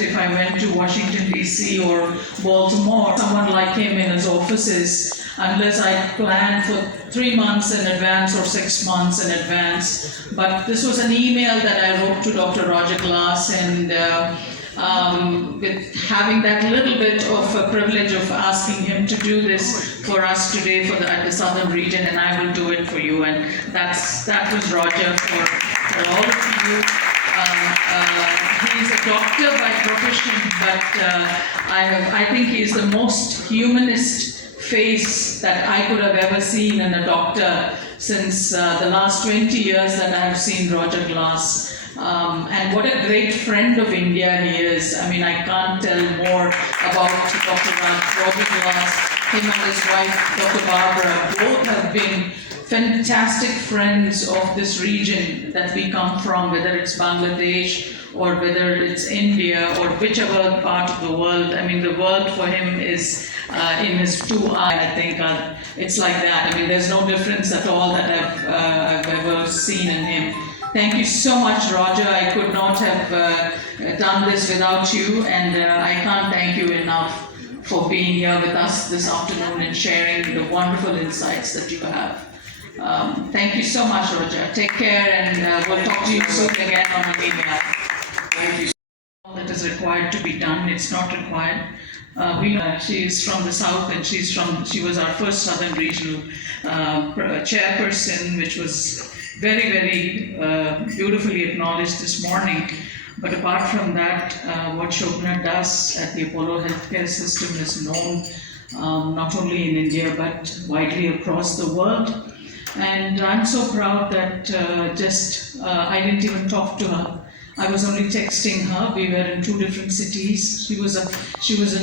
that if I went to Washington DC or Baltimore, someone like him in his offices, unless I planned for 3 months in advance or 6 months in advance. But this was an email that I wrote to Dr. Roger Glass, and with having that little bit of a privilege of asking him to do this for us today at the Southern region, and I will do it for you. And that was Roger for all of you. He's a doctor by profession, but I think he's the most humanist face that I could have ever seen in a doctor since the last 20 years that I have seen Roger Glass. And what a great friend of India he is. I mean, I can't tell more about Dr. Roger Glass. Him and his wife, Dr. Barbara, both have been fantastic friends of this region that we come from, whether it's Bangladesh or whether it's India or whichever part of the world. I mean, the world for him is in his two eyes, I think. It's like that. I mean, there's no difference at all that I've ever seen in him. Thank you so much, Roger. I could not have done this without you, and I can't thank you enough for being here with us this afternoon and sharing the wonderful insights that you have. Thank you so much, Roger. Take care, and we'll talk to you soon again on an email. Thank you. All that is required to be done, it's not required. We know she is from the south, and she was our first Southern Regional chairperson, which was very, very beautifully acknowledged this morning. But apart from that, what Shobna does at the Apollo healthcare system is known not only in India but widely across the world. And I'm so proud that I didn't even talk to her. I was only texting her. We were in 2 different cities. She was in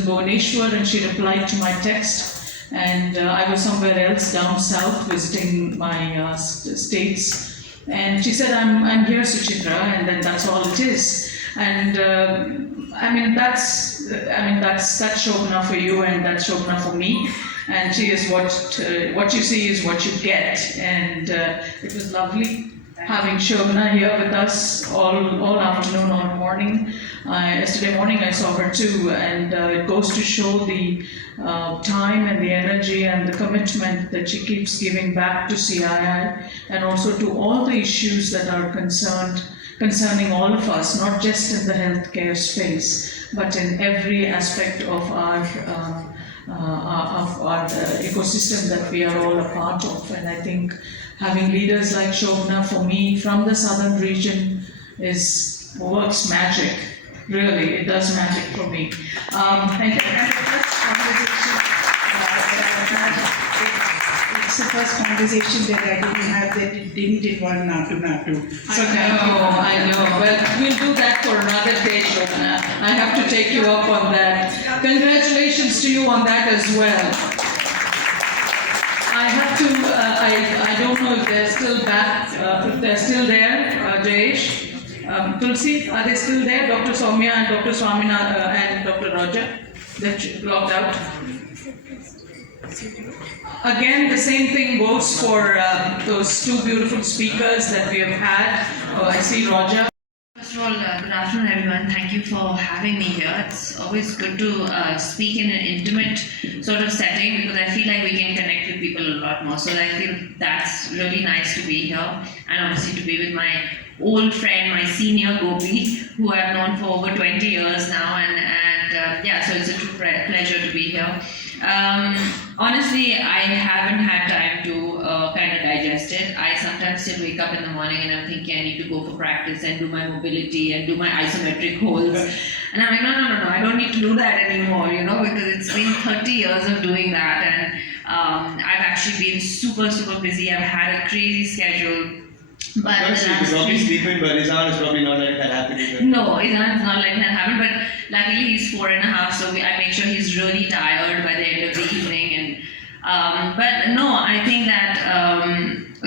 Bhubaneswar, and she replied to my text. And I was somewhere else down south visiting my states. And she said, I'm here, Suchitra, and then that's all it is. And that's Shobna for you, and that's Shobna for me. And she is what you see is what you get. And it was lovely having Shobna here with us all afternoon, all morning. Yesterday morning I saw her too, and it goes to show the time and the energy and the commitment that she keeps giving back to CII, and also to all the issues that are concerning all of us, not just in the healthcare space, but in every aspect of our ecosystem that we are all a part of. And I think having leaders like Shobna, for me, from the Southern region, works magic. Really, it does magic for me. Thank you. It's the first conversation that I didn't have that it didn't involve Natu. So I know. Well, we'll do that for another day, Shobna. I have to take you up on that. Congratulations to you on that as well. I have to, I don't know if they're still back, if they're still there, Jayesh. Tulsi, are they still there? Dr. Soumya and Dr. Swaminathan and Dr. Roger? They're logged out. Again, the same thing goes for those 2 beautiful speakers that we have had. I see Roger. First of all, good afternoon everyone. Thank you for having me here. It's always good to speak in an intimate sort of setting, because I feel like we can connect with people a lot more. So I feel that's really nice to be here, and obviously to be with my old friend, my senior Gopi, who I've known for over 20 years now, and yeah, so it's a true pleasure to be here. Honestly, I haven't had time to kind of digest it. I sometimes still wake up in the morning and I'm thinking I need to go for practice and do my mobility and do my isometric holds. And I'm like, no, I don't need to do that anymore, because it's been 30 years of doing that, and I've actually been super, super busy. I've had a crazy schedule. But he's probably sleeping, but Izan is probably not letting that happen either. No, Izan is not letting that happen, but luckily he's 4.5, so I make sure he's really tired by the end of the evening. And but no, I think that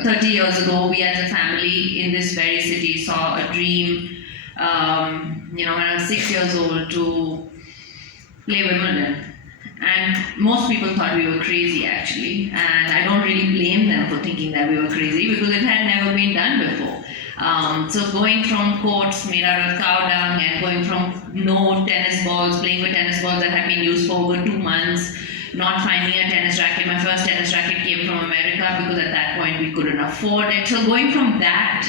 30 years ago, we as a family in this very city saw a dream, when I was 6 years old, to play Wimbledon. And most people thought we were crazy, actually, and I don't really blame them for thinking that we were crazy, because it had never been done before. So going from courts made out of cow dung and going from no tennis balls, playing with tennis balls that had been used for over 2 months, not finding a tennis racket. My first tennis racket came from America because at that point we couldn't afford it. So going from that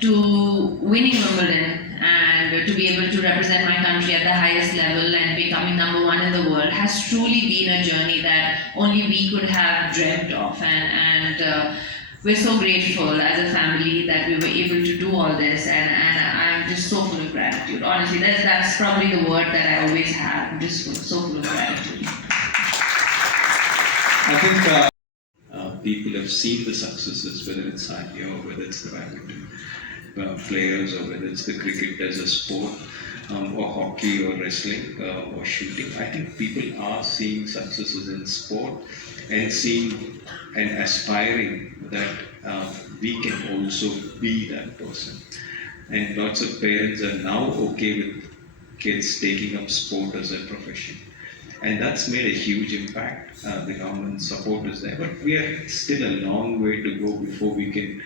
to winning Wimbledon and to be able to represent my country at the highest level and becoming number one in the world has truly been a journey that only we could have dreamt of. And we're so grateful as a family that we were able to do all this. And I'm just so full of gratitude. Honestly, that's probably the word that I always have. I'm just so full of gratitude. I think People have seen the successes, whether it's hockey or whether it's the badminton players or whether it's the cricket as a sport, or hockey or wrestling or shooting. I think people are seeing successes in sport and seeing and aspiring that we can also be that person. And lots of parents are now okay with kids taking up sport as a profession. And that's made a huge impact. The government support is there, but we are still a long way to go before we can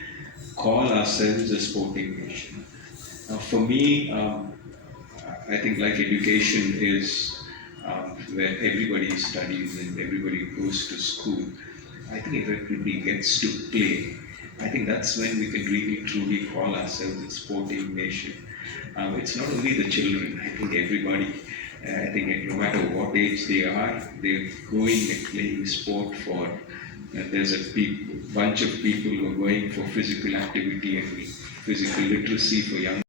call ourselves a sporting nation. For me, I think like education is where everybody studies and everybody goes to school. I think if everybody gets to play, I think that's when we can really truly call ourselves a sporting nation. It's not only the children, I think everybody. I think no matter what age they are, they're going and playing sport for. There's a bunch of people who are going for physical activity and physical literacy for young